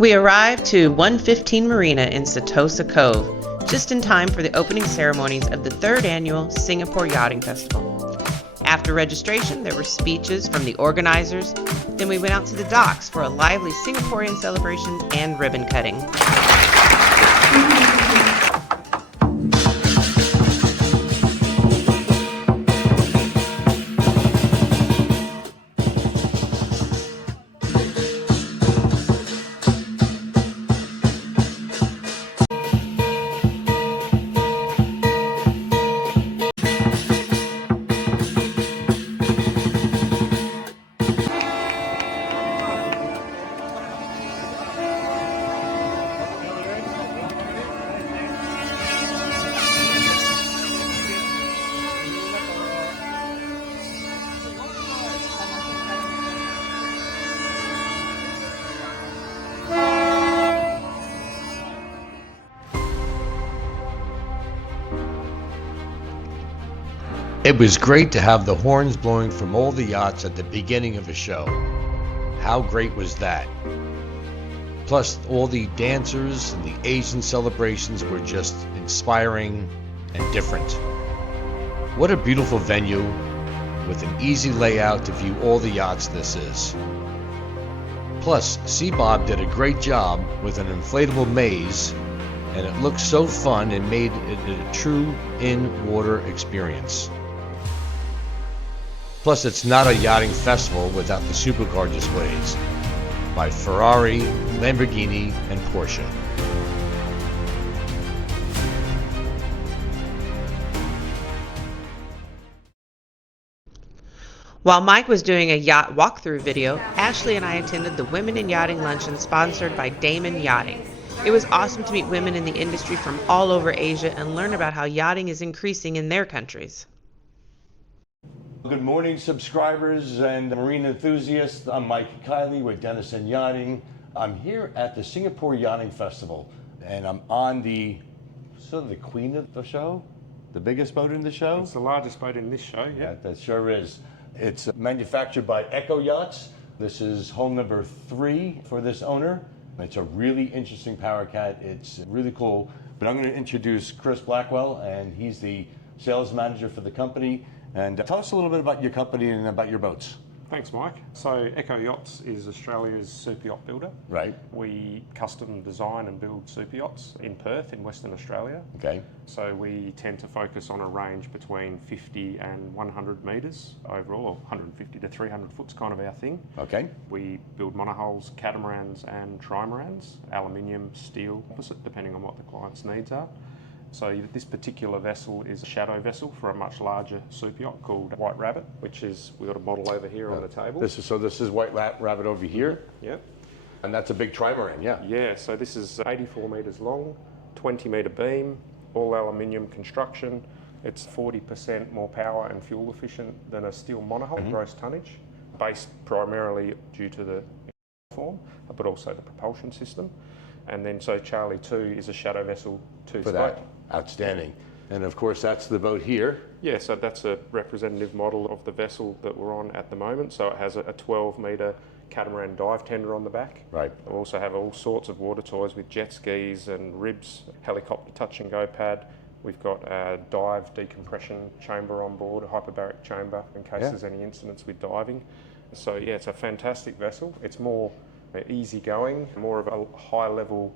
We arrived to 115 Marina in Sentosa Cove, just in time for the opening ceremonies of the 3rd annual Singapore Yachting Festival. After registration, there were speeches from the organizers. Then we went out to the docks for a lively Singaporean celebration and ribbon cutting. It was great to have the horns blowing from all the yachts at the beginning of a show. How great was that? Plus, all the dancers and the Asian celebrations were just inspiring and different. What a beautiful venue with an easy layout to view all the yachts this is. Plus, Sea Bob did a great job with an inflatable maze, and it looked so fun and made it a true in-water experience. Plus, it's not a yachting festival without the supercar displays by Ferrari, Lamborghini, and Porsche. While Mike was doing a yacht walkthrough video, Ashley and I attended the Women in Yachting Luncheon sponsored by Damon Yachting. It was awesome to meet women in the industry from all over Asia and learn about how yachting is increasing in their countries. Good morning, subscribers and marine enthusiasts. I'm Mike Kiley with Denison Yachting. I'm here at the Singapore Yachting Festival, and I'm on the sort of the queen of the show, the biggest boat in the show. It's the largest boat in this show, yeah. That sure is. It's manufactured by Echo Yachts. This is home number 3 for this owner. It's a really interesting power cat. It's really cool. But I'm going to introduce Chris Blackwell, and he's the sales manager for the company. And tell us a little bit about your company and about your boats. Thanks, Mike. So Echo Yachts is Australia's super yacht builder. Right. We custom design and build super yachts in Perth in Western Australia. Okay. So we tend to focus on a range between 50 and 100 metres overall, or 150 to 300 foot's kind of our thing. Okay. We build monohulls, catamarans and trimarans, aluminium, steel, opposite, depending on what the client's needs are. So this particular vessel is a shadow vessel for a much larger super yacht called White Rabbit, which is, we've got a model over here on the table. This is White Rabbit over here? Yep. And that's a big trimaran, yeah. Yeah, so this is 84 metres long, 20 metre beam, all aluminium construction. It's 40% more power and fuel efficient than a steel monohull, gross tonnage, based primarily due to the form, but also the propulsion system. And then so Charlie 2 is a shadow vessel to For that, outstanding. And of course that's the boat here. Yeah, so that's a representative model of the vessel that we're on at the moment. So it has a 12 metre catamaran dive tender on the back. Right. We also have all sorts of water toys with jet skis and ribs, helicopter touch and go pad. We've got a dive decompression chamber on board, a hyperbaric chamber in case there's any incidents with diving. So yeah, it's a fantastic vessel. It's more easygoing, more of a high level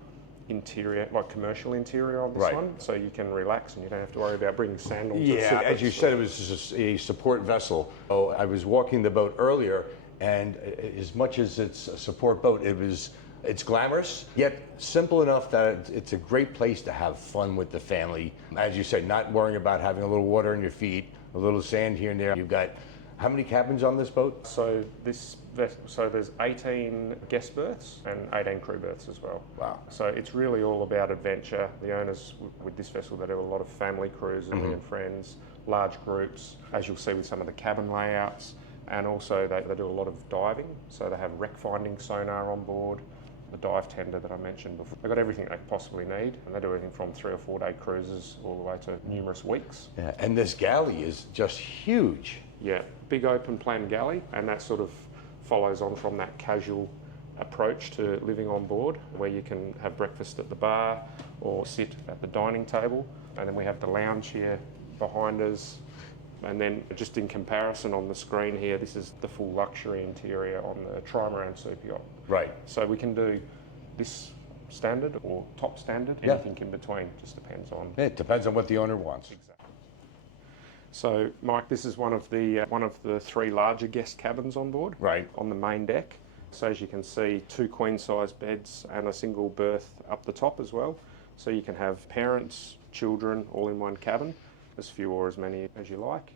interior, like commercial interior on this one, so you can relax and you don't have to worry about bringing sandals. Yeah, as you said, it was just a support vessel. Oh, I was walking the boat earlier, and as much as it's a support boat, it's glamorous, yet simple enough that it's a great place to have fun with the family. As you said, not worrying about having a little water on your feet, a little sand here and there. You've got how many cabins on this boat? So there's 18 guest berths and 18 crew berths as well. Wow. So it's really all about adventure. The owners with this vessel, they do a lot of family cruises and friends, large groups, as you'll see with some of the cabin layouts. And also they do a lot of diving. So they have wreck finding sonar on board, the dive tender that I mentioned before. They've got everything they possibly need, and they do everything from 3 or 4 day cruises all the way to numerous weeks. Yeah, and this galley is just huge. Yeah, big open plan galley, and that sort of follows on from that casual approach to living on board, where you can have breakfast at the bar or sit at the dining table. And then we have the lounge here behind us. And then just in comparison on the screen here, this is the full luxury interior on the trimaran super yacht. Right. So we can do this standard or top standard, anything in between, just depends on. It depends on what the owner wants. Exactly. So Mike, this is one of the 3 larger guest cabins on board. Right. On the main deck. So as you can see, 2 queen size beds and a single berth up the top as well. So you can have parents, children, all in one cabin, as few or as many as you like.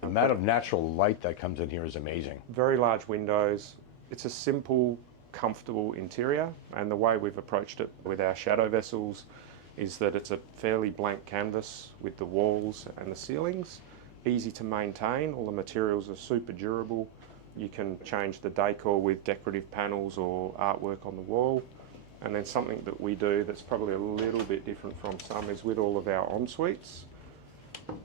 The amount of natural light that comes in here is amazing. Very large windows. It's a simple, comfortable interior, and the way we've approached it with our shadow vessels is that it's a fairly blank canvas with the walls and the ceilings. Easy to maintain, all the materials are super durable. You can change the decor with decorative panels or artwork on the wall. And then something that we do that's probably a little bit different from some is with all of our en-suites.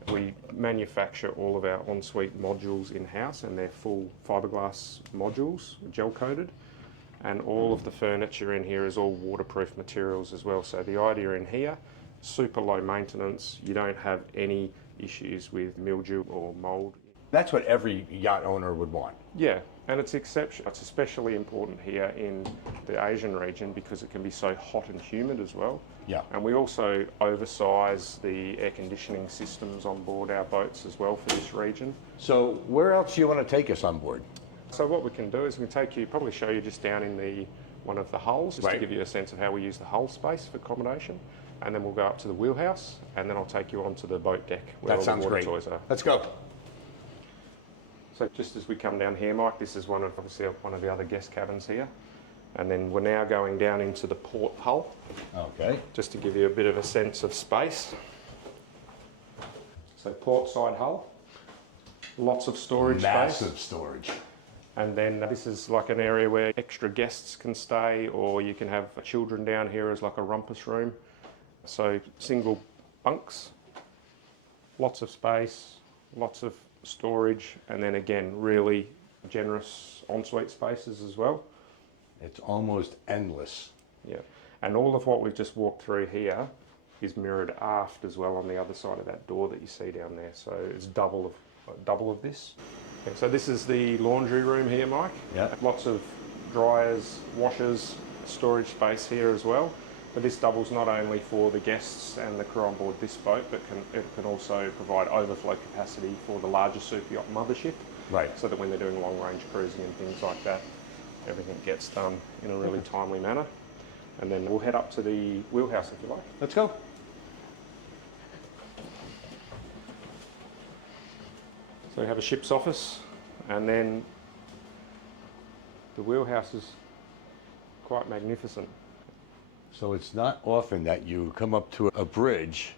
We manufacture all of our ensuite modules in-house, and they're full fiberglass modules, gel coated, and all of the furniture in here is all waterproof materials as well. So the idea in here, super low maintenance, you don't have any issues with mildew or mold. That's what every yacht owner would want. Yeah, and it's especially important here in the Asian region because it can be so hot and humid as well. Yeah. And we also oversize the air conditioning systems on board our boats as well for this region. So where else do you want to take us on board? So what we can do is we can take you, probably show you just down in one of the hulls, just to give you a sense of how we use the hull space for accommodation. And then we'll go up to the wheelhouse, and then I'll take you onto the boat deck where all the water toys are. Let's go. So just as we come down here, Mike, this is obviously one of the other guest cabins here. And then we're now going down into the port hull. Okay. Just to give you a bit of a sense of space. So port side hull, lots of storage space. Massive storage. And then this is like an area where extra guests can stay, or you can have children down here as like a rumpus room. So single bunks, lots of space, lots of storage, and then again, really generous ensuite spaces as well. It's almost endless. Yeah, and all of what we've just walked through here is mirrored aft as well on the other side of that door that you see down there. So it's double of this. Okay, so this is the laundry room here, Mike. Yeah. Lots of dryers, washers, storage space here as well. But this doubles not only for the guests and the crew on board this boat, but it can also provide overflow capacity for the larger super yacht mothership. Right. So that when they're doing long range cruising and things like that, everything gets done in a really timely manner. And then we'll head up to the wheelhouse if you like. Let's go. So we have a ship's office, and then the wheelhouse is quite magnificent. So it's not often that you come up to a bridge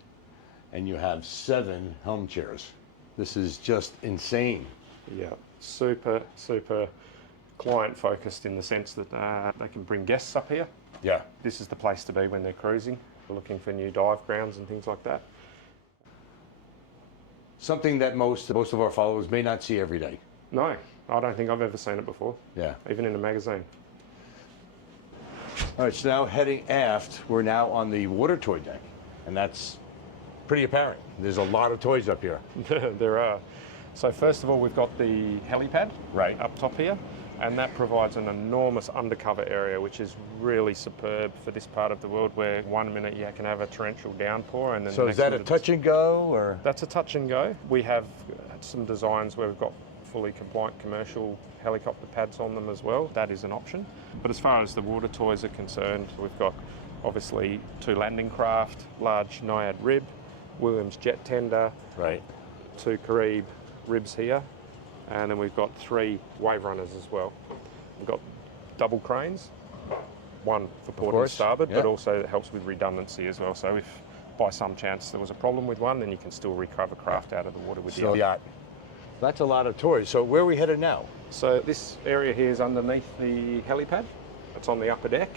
and you have 7 helm chairs. This is just insane. Yeah, super client focused in the sense that they can bring guests up here. Yeah. This is the place to be when they're cruising, looking for new dive grounds and things like that. Something that most of our followers may not see every day. No, I don't think I've ever seen it before. Yeah. Even in a magazine. All right, so now heading aft, we're now on the water toy deck, and that's pretty apparent. There's a lot of toys up here. There are. So first of all, we've got the helipad Right. up top here, and that provides an enormous undercover area, which is really superb for this part of the world, where one minute you can have a torrential downpour, and then So the is next that a minute touch and go, or? That's a touch and go. We have some designs where we've got fully compliant commercial helicopter pads on them as well. That is an option. But as far as the water toys are concerned, we've got obviously 2 landing craft, large Naiad rib, Williams jet tender, Right. 2 Carib ribs here, and then we've got 3 wave runners as well. We've got double cranes, one for port and course, starboard, yeah. but also it helps with redundancy as well. So if by some chance there was a problem with one, then you can still recover craft out of the water with the other. Yacht. That's a lot of toys. So where are we headed now? So this area here is underneath the helipad. It's on the upper deck.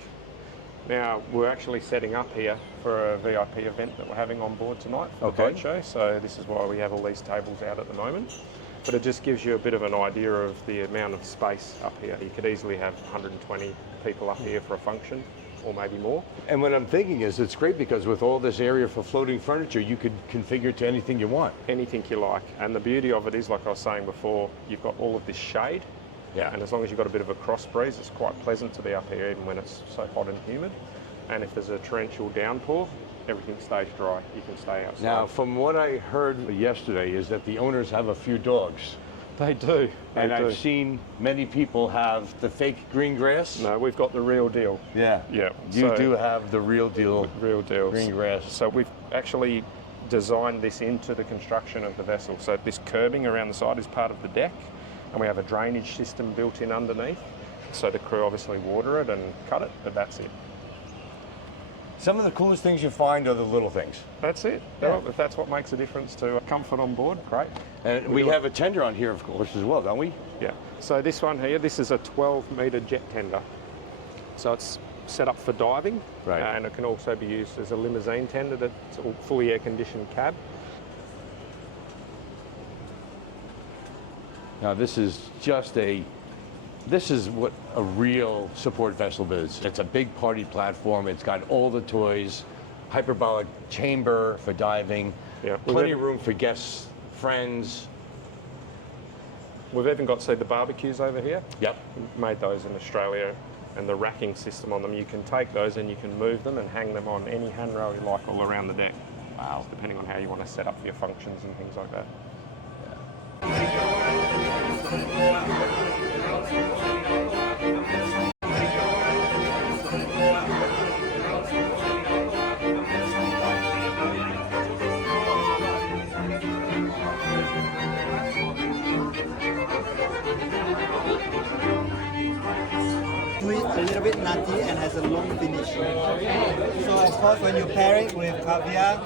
Now we're actually setting up here for a VIP event that we're having on board tonight for the Okay. boat show. So this is why we have all these tables out at the moment. but it just gives you a bit of an idea of the amount of space up here. You could easily have 120 people up here for a function, or maybe more. And what I'm thinking is it's great because with all this area for floating furniture, you could configure to anything you want. Anything you like. And the beauty of it is, like I was saying before, you've got all of this shade. Yeah. And as long as you've got a bit of a cross breeze, it's quite pleasant to be up here even when it's so hot and humid. And if there's a torrential downpour, everything stays dry. You can stay outside. Now, from what I heard yesterday is that the owners have a few dogs. They do. And I've seen many people have the fake green grass. No, we've got the real deal. Yeah. Yeah. You do have the real deal. Real deal. Green grass. So we've actually designed this into the construction of the vessel. So this curbing around the side is part of the deck, and we have a drainage system built in underneath. So the crew obviously water it and cut it, but that's it. Some of the coolest things you find are the little things. That's it. Yeah. Well, if that's what makes a difference to comfort on board, great. And we have a tender on here, of course, as well, don't we? Yeah. So this one here, this is a 12-metre jet tender. So it's set up for diving, Right. And it can also be used as a limousine tender that's a fully air-conditioned cab. Now this is what a real support vessel is. It's a big party platform. It's got all the toys, hyperbolic chamber for diving, Yeah. plenty of room for guests, friends. We've even got, see, the barbecues over here. Yep. We made those in Australia, and the racking system on them, you can take those and you can move them and hang them on any handrail you like all around the deck. Wow. Depending on how you want to set up your functions and things like that. Sweet, a little bit nutty, and has a long finish. So of course, when you pair it with caviar,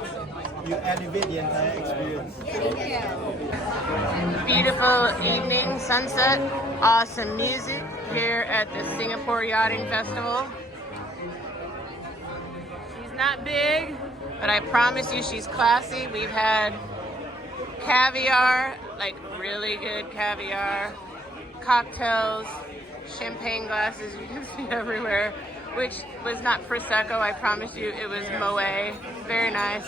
you elevate the entire experience. Beautiful evening, sunset, awesome music here at the Singapore Yachting Festival. She's not big, but I promise you she's classy. We've had caviar, like really good caviar, cocktails, champagne glasses you can see everywhere, which was not Prosecco, I promise you, it was Moet. Very nice.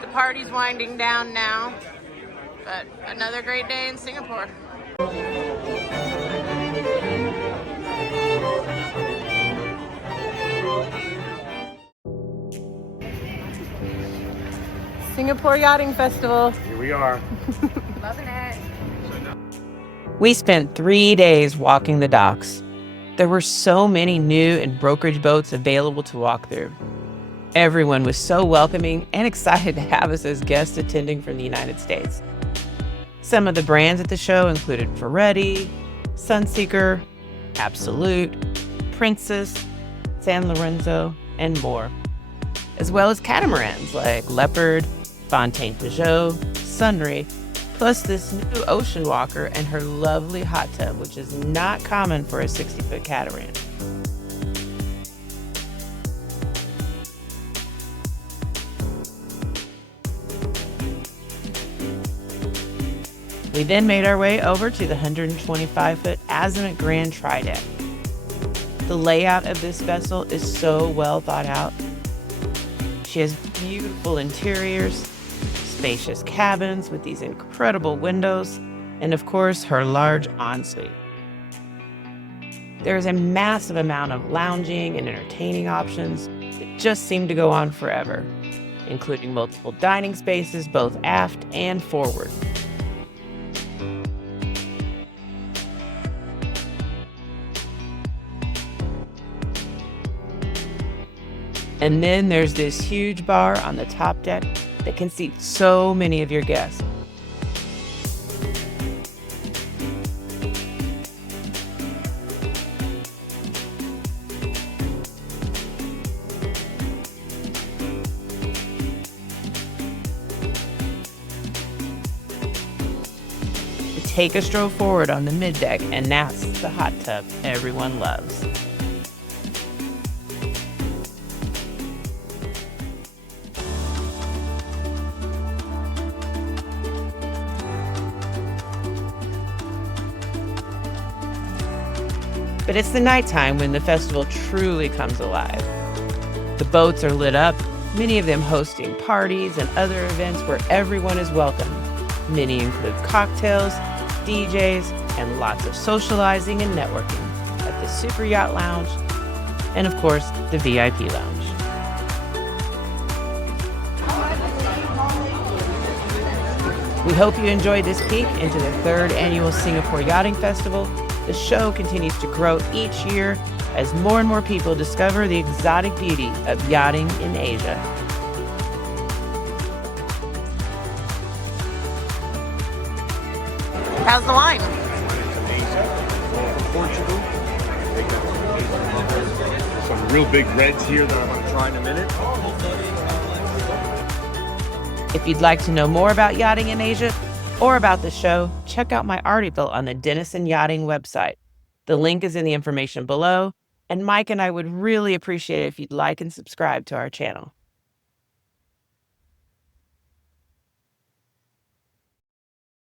The party's winding down now, but another great day in Singapore. Singapore Yachting Festival. Here we are. Loving it. We spent 3 days walking the docks. There were so many new and brokerage boats available to walk through. Everyone was so welcoming and excited to have us as guests attending from the United States. Some of the brands at the show included Ferretti, Sunseeker, Absolute, Princess, San Lorenzo, and more, as well as catamarans like Leopard, Fontaine Peugeot, Sunray, plus this new Ocean Walker and her lovely hot tub, which is not common for a 60-foot catamaran. We then made our way over to the 125-foot Azimut Grand Tri-Deck. The layout of this vessel is so well thought out. She has beautiful interiors, spacious cabins with these incredible windows, and of course, her large ensuite. There is a massive amount of lounging and entertaining options that just seem to go on forever, including multiple dining spaces both aft and forward. And then there's this huge bar on the top deck that can seat so many of your guests. Take a stroll forward on the middeck, and that's the hot tub everyone loves. But it's the nighttime when the festival truly comes alive. The boats are lit up, many of them hosting parties and other events where everyone is welcome. Many include cocktails, DJs, and lots of socializing and networking at the Super Yacht Lounge and, of course, the VIP Lounge. We hope you enjoyed this peek into the 3rd annual Singapore Yachting Festival. The show continues to grow each year as more and more people discover the exotic beauty of yachting in Asia. How's the wine? Portugal. Some real big reds here that I'm going to try in a minute. If you'd like to know more about yachting in Asia or about the show, check out my article on the Denison Yachting website. The link is in the information below, and Mike and I would really appreciate it if you'd like and subscribe to our channel.